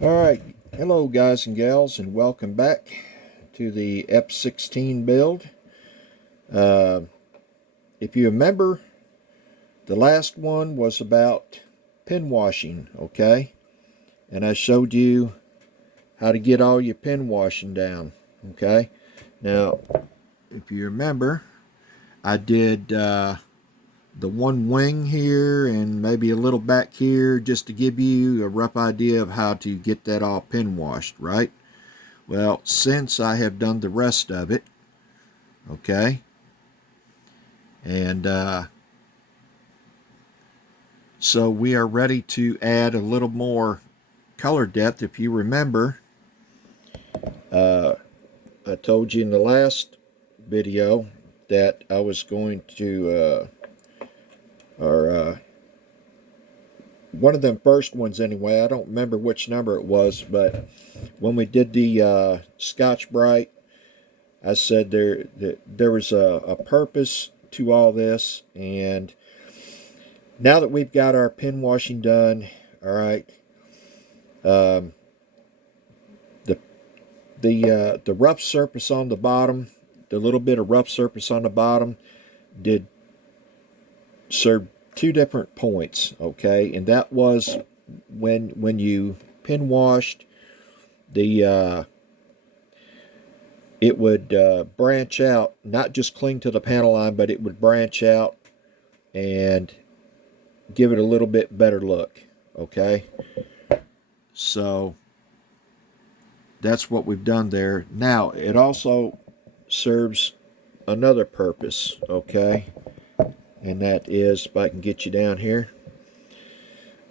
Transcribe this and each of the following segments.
Alright, hello guys and gals, and welcome back to the F16 build. Uh, if you remember, the last one was about pin washing, okay? And I showed you how to get all your pin washing down, okay? Now, if you remember, I did the one wing here and maybe a little back here just to give you a rough idea of how to get that all pin washed, right? Well, since I have done the rest of it, okay, and so we are ready to add a little more color depth. If you remember, uh, I told you in the last video that I was going to, or one of them first ones anyway, I don't remember which number it was, but when we did the Scotch Brite, I said there was a purpose to all this, and now that we've got our pin washing done, all right, um, the the rough surface on the bottom, the little bit of rough surface on the bottom, did serve two different points, okay, and that was when you pin washed the it would branch out, not just cling to the panel line, but it would branch out and give it a little bit better look, okay? So that's what we've done there. Now, it also serves another purpose, okay? And that is, if I can get you down here,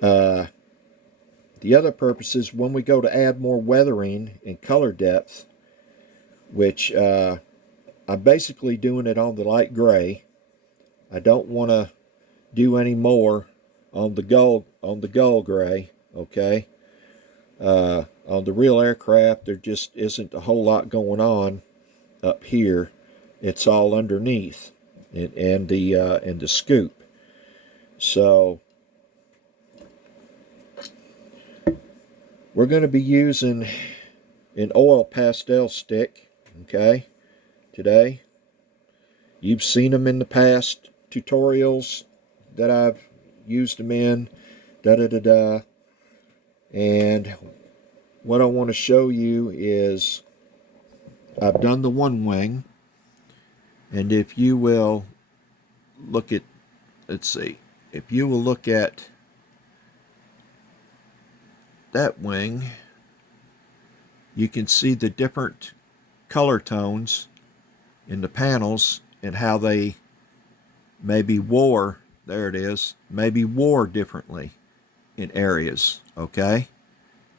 uh, the other purpose is when we go to add more weathering and color depth, which I'm basically doing it on the light gray. I don't want to do any more on the gold gray, okay? On the real aircraft, there just isn't a whole lot going on up here. It's all underneath and the scoop. So we're going to be using an oil pastel stick, okay, today. You've seen them in the past tutorials that I've used them in, da-da-da-da. And what I want to show you is I've done the one wing, and if you will look at, let's see, if you will look at that wing, you can see the different color tones in the panels and how they maybe wore, there it is, maybe wore differently in areas, okay?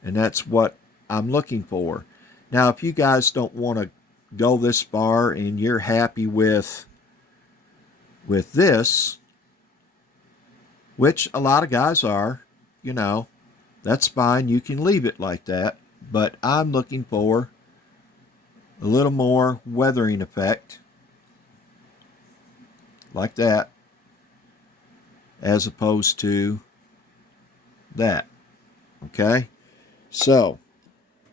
And that's what I'm looking for. Now, if you guys don't want to go this far and you're happy with this, which a lot of guys are, you know, that's fine. You can leave it like that. But I'm looking for a little more weathering effect, like that, as opposed to that. Okay? So,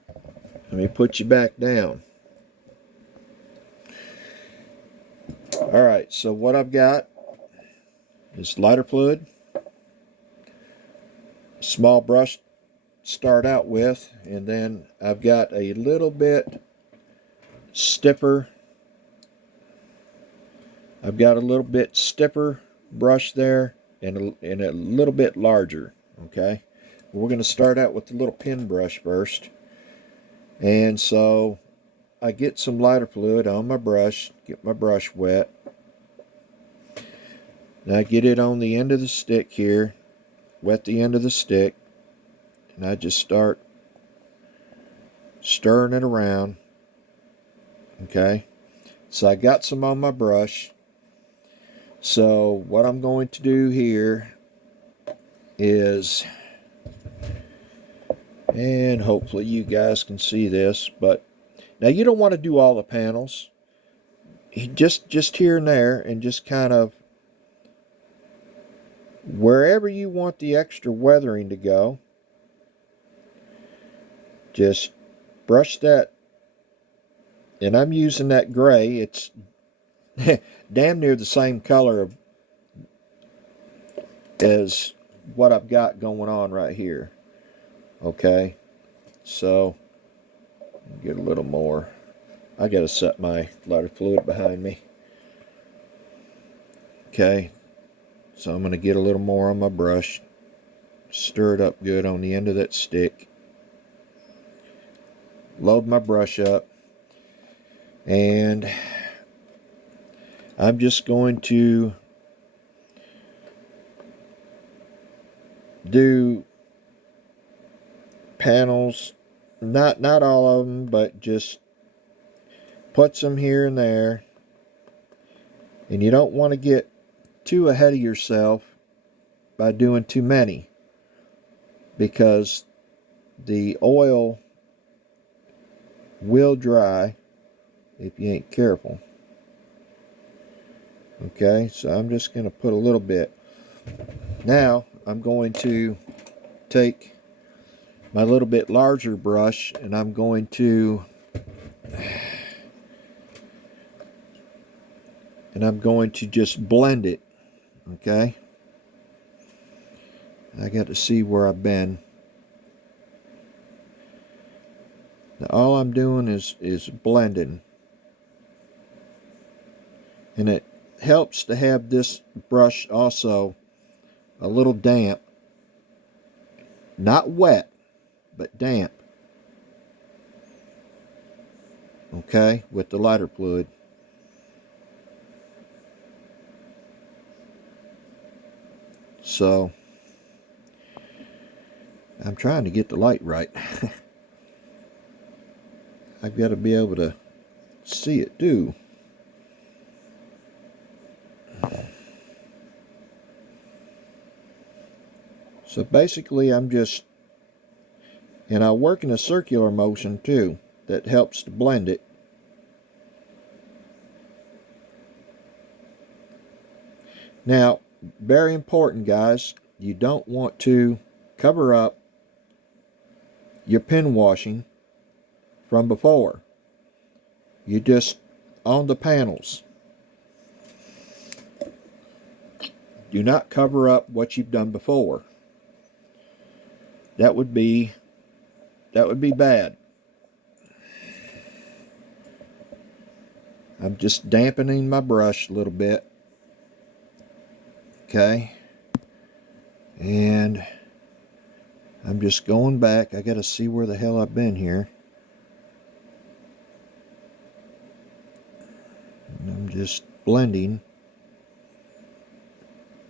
let me put you back down. Alright, so what I've got is lighter fluid, small brush to start out with, and then I've got a little bit stiffer. I've got a little bit stiffer brush there and a little bit larger, okay? We're going to start out with the little pin brush first. And so I get some lighter fluid on my brush, get my brush wet. Now I get it on the end of the stick here, wet the end of the stick, and I just start stirring it around, okay? So I got some on my brush. So what I'm going to do here is, and hopefully you guys can see this, but now you don't want to do all the panels. Just here and there, and just kind of wherever you want the extra weathering to go, Just brush that, and I'm using that gray. It's damn near the same color as what I've got going on right here. Okay, so get a little more. I gotta set my lighter fluid behind me. Okay, so I'm gonna get a little more on my brush, stir it up good on the end of that stick, load my brush up, and I'm just going to do panels, not all of them, but just put some here and there. And you don't want to get too ahead of yourself by doing too many, because the oil will dry if you ain't careful. Okay, so I'm just going to put a little bit. Now I'm going to take my little bit larger brush, and I'm going to just blend it. Okay, I got to see where I've been. Now all I'm doing is blending, and it helps to have this brush also a little damp, not wet, but damp. Okay, with the lighter fluid. So I'm trying to get the light right. I've got to be able to see it too. So basically I'm just, and I work in a circular motion too, that helps to blend it. Now, very important guys, you don't want to cover up your pin washing from before. You just, on the panels, do not cover up what you've done before. That would be bad. I'm just dampening my brush a little bit. Okay. And I'm just going back. I got to see where the hell I've been here. And I'm just blending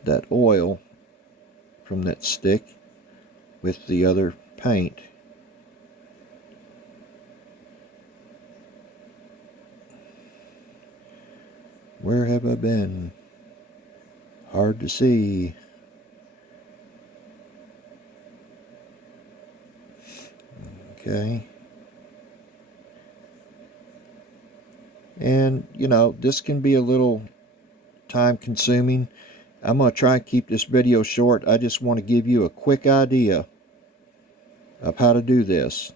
that oil from that stick with the other paint. Where have I been? Hard to see. Okay. And, you know, this can be a little time consuming. I'm going to try and keep this video short. I just want to give you a quick idea of how to do this.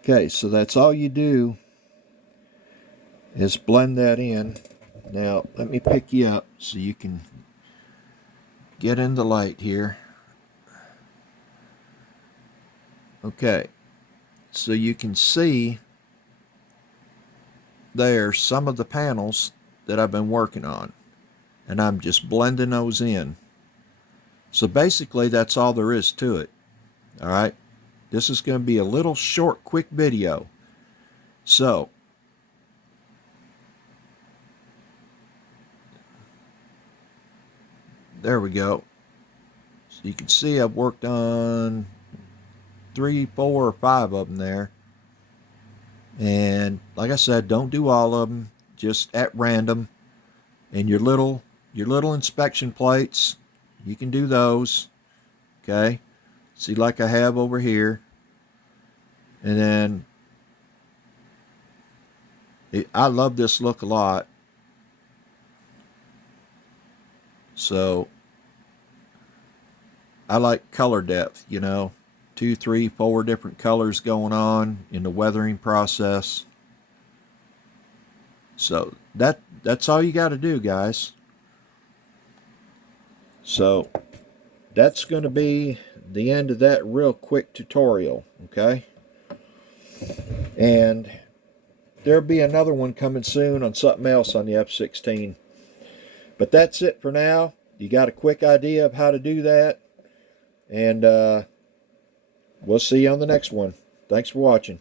Okay, so that's all you do is blend that in. Now, let me pick you up so you can get in the light here. Okay, so you can see there some of the panels that I've been working on, and I'm just blending those in. So basically that's all there is to it. All right, this is going to be a little short quick video. So there we go. So you can see I've worked on 3, 4, or 5 of them there. And like I said, don't do all of them, just at random. And your little inspection plates, you can do those. Okay, see, like I have over here. And then I love this look a lot. So I like color depth, you know, 2, 3, 4 different colors going on in the weathering process. So that's all you got to do, guys. So that's going to be the end of that real quick tutorial, okay? And there'll be another one coming soon on something else on the F16. But that's it for now. You got a quick idea of how to do that. And we'll see you on the next one. Thanks for watching.